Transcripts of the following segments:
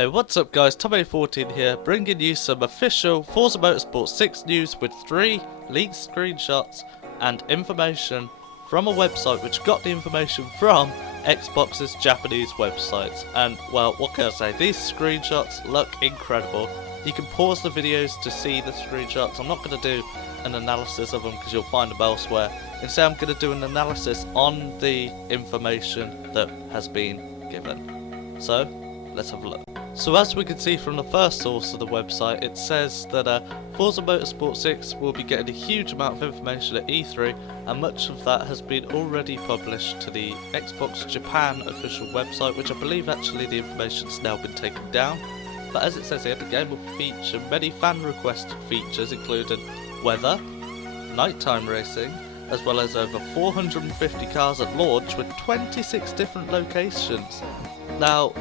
Hey, what's up guys, Tommy14 here, bringing you some official Forza Motorsport 6 news with 3 leaked screenshots and information from a website which got the information from Xbox's Japanese websites. And well, what can I say, these screenshots look incredible. You can pause the videos to see the screenshots. I'm not going to do an analysis of them because you'll find them elsewhere. Instead I'm going to do an analysis on the information that has been given. So, let's have a look. So as we can see from the first source of the website, it says that Forza Motorsport 6 will be getting a huge amount of information at E3, and much of that has been already published to the Xbox Japan official website, which I believe actually the information's now been taken down. But as it says here, the game will feature many fan requested features including weather, nighttime racing, as well as over 450 cars at launch with 26 different locations. Now,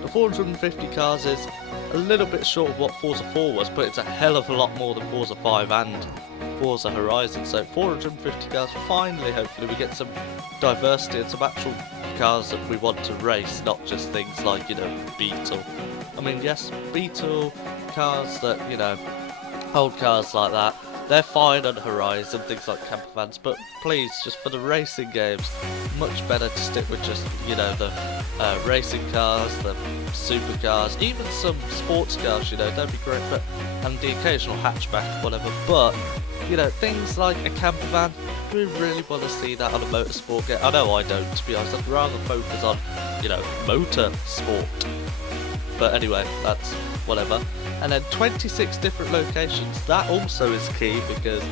the 450 cars is a little bit short of what Forza 4 was, but it's a hell of a lot more than Forza 5 and Forza Horizon. So 450 cars, finally, hopefully we get some diversity and some actual cars that we want to race, not just things like, you know, Beetle. I mean, yes, Beetle cars that, you know, old cars like that, they're fine on Horizon, things like camper vans, but please, just for the racing games, much better to stick with just, you know, the racing cars, the supercars, even some sports cars, you know, that'd be great, but, and the occasional hatchback, whatever, but, you know, things like a camper van, we really want to see that on a motorsport game. I know I don't, to be honest. I'd rather focus on, you know, motor sport. But anyway, that's whatever. And then 26 different locations, that also is key because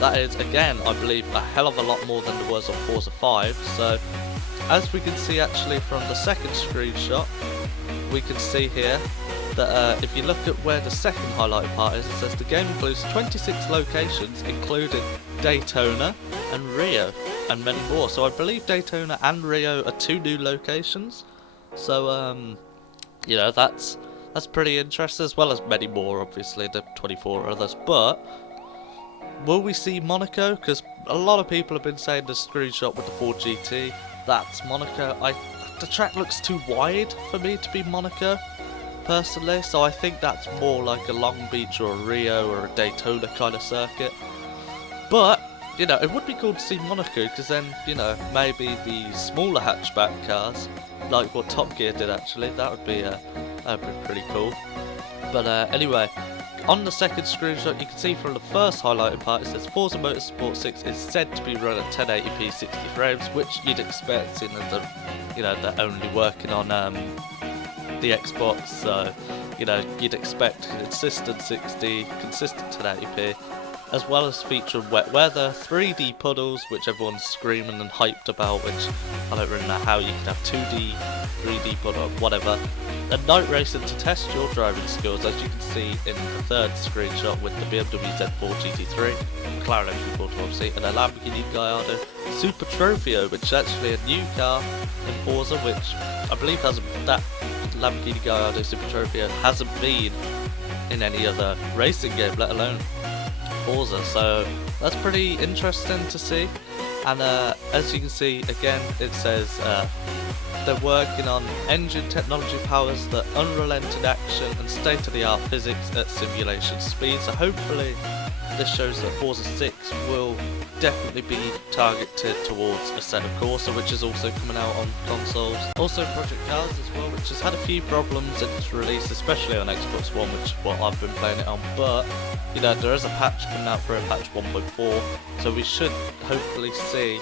that is, again, I believe a hell of a lot more than there was on Forza 5. So, as we can see actually from the second screenshot, we can see here that if you look at where the second highlighted part is, it says the game includes 26 locations including Daytona and Rio and many more. So I believe Daytona and Rio are 2 new locations. So you know, that's pretty interesting, as well as many more, obviously, the 24 others. But will we see Monaco? Because a lot of people have been saying the screenshot with the 4GT, that's Monaco. The track looks too wide for me to be Monaco, personally, so I think that's more like a Long Beach or a Rio or a Daytona kind of circuit. But, you know, it would be cool to see Monaco, because then, you know, maybe the smaller hatchback cars, like what Top Gear did actually, that would be pretty cool. But anyway, on the second screenshot, you can see from the first highlighted part, it says Forza Motorsport 6 is said to be run at 1080p 60 frames, which you'd expect, seeing as they're only working on the Xbox, so, you know, you'd expect consistent 60, consistent 1080p, as well as featuring wet weather, 3D puddles, which everyone's screaming and hyped about, which I don't really know how you can have 2D, 3D puddle, whatever, and night racing to test your driving skills, as you can see in the third screenshot with the BMW Z4 GT3, McLaren MG412C, and a Lamborghini Gallardo Super Trofeo, which is actually a new car in Forza, which I believe that Lamborghini Gallardo Super Trofeo hasn't been in any other racing game, let alone Forza, so that's pretty interesting to see. And as you can see, again, it says they're working on engine technology powers the unrelenting action and state-of-the-art physics at simulation speed, so hopefully this shows that Forza 6 will definitely be targeted towards Assetto Corsa, which is also coming out on consoles. Also Project Cars as well, which has had a few problems in its release, especially on Xbox One, which is what I've been playing it on, but you know, there is a patch coming out for it, patch 1.4, so we should hopefully see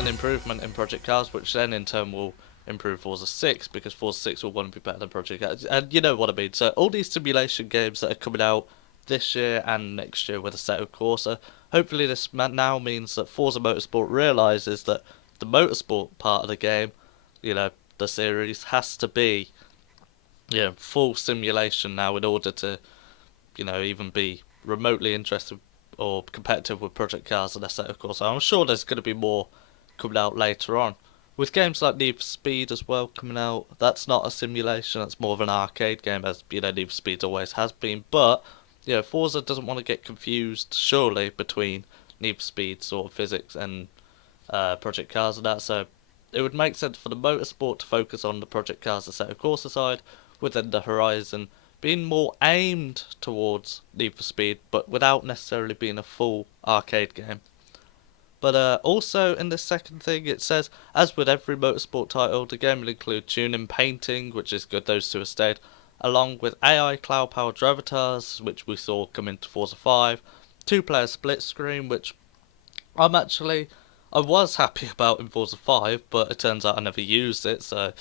an improvement in Project Cars, which then in turn will improve Forza 6, because Forza 6 will want to be better than Project Cars, and you know what I mean. So all these simulation games that are coming out this year and next year with Assetto Corsa, hopefully this now means that Forza Motorsport realises that the motorsport part of the game, you know, the series, has to be, you know, full simulation now in order to, you know, even be remotely interested or competitive with Project Cars and Assetto Corsa. I'm sure there's going to be more coming out later on. With games like Need for Speed as well coming out, that's not a simulation, that's more of an arcade game, as, you know, Need for Speed always has been, but you know, Forza doesn't want to get confused, surely, between Need for Speed sort of physics and Project Cars and that, so it would make sense for the motorsport to focus on the Project Cars Assetto Corsa side, within the horizon, being more aimed towards Need for Speed, but without necessarily being a full arcade game. But also in this second thing, it says, as with every motorsport title, the game will include tuning, painting, which is good, those two have stayed, along with AI cloud-powered avatars, which we saw come into Forza 5, two-player split screen, which I was happy about in Forza 5, but it turns out I never used it, so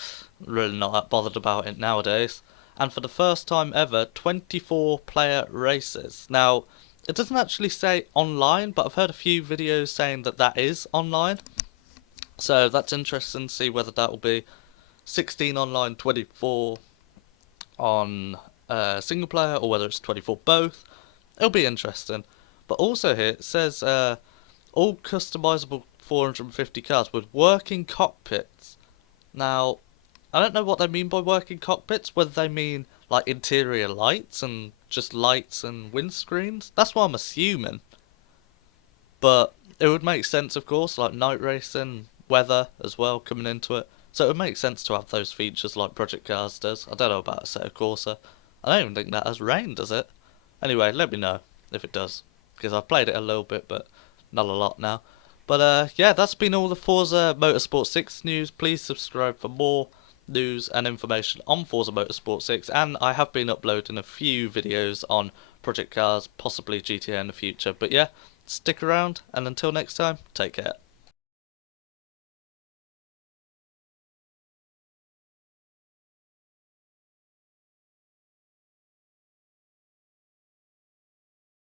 I'm really not that bothered about it nowadays. And for the first time ever, 24-player races. Now, it doesn't actually say online, but I've heard a few videos saying that that is online. So that's interesting to see whether that will be 16 online, 24 on single player, or whether it's 24 both. It'll be interesting. But also here, it says all customizable 450 cars with working cockpits. Now, I don't know what they mean by working cockpits, whether they mean like interior lights and just lights and windscreens. That's what I'm assuming. But it would make sense, of course, like night racing, weather as well coming into it. So it would make sense to have those features like Project Cars does. I don't know about Assetto Corsa. I don't even think that has rain, does it? Anyway, let me know if it does, because I've played it a little bit, but not a lot now. But yeah, that's been all the Forza Motorsport 6 news. Please subscribe for more news and information on Forza Motorsport 6, and I have been uploading a few videos on Project Cars, possibly GTA in the future. But yeah, stick around, and until next time, take care.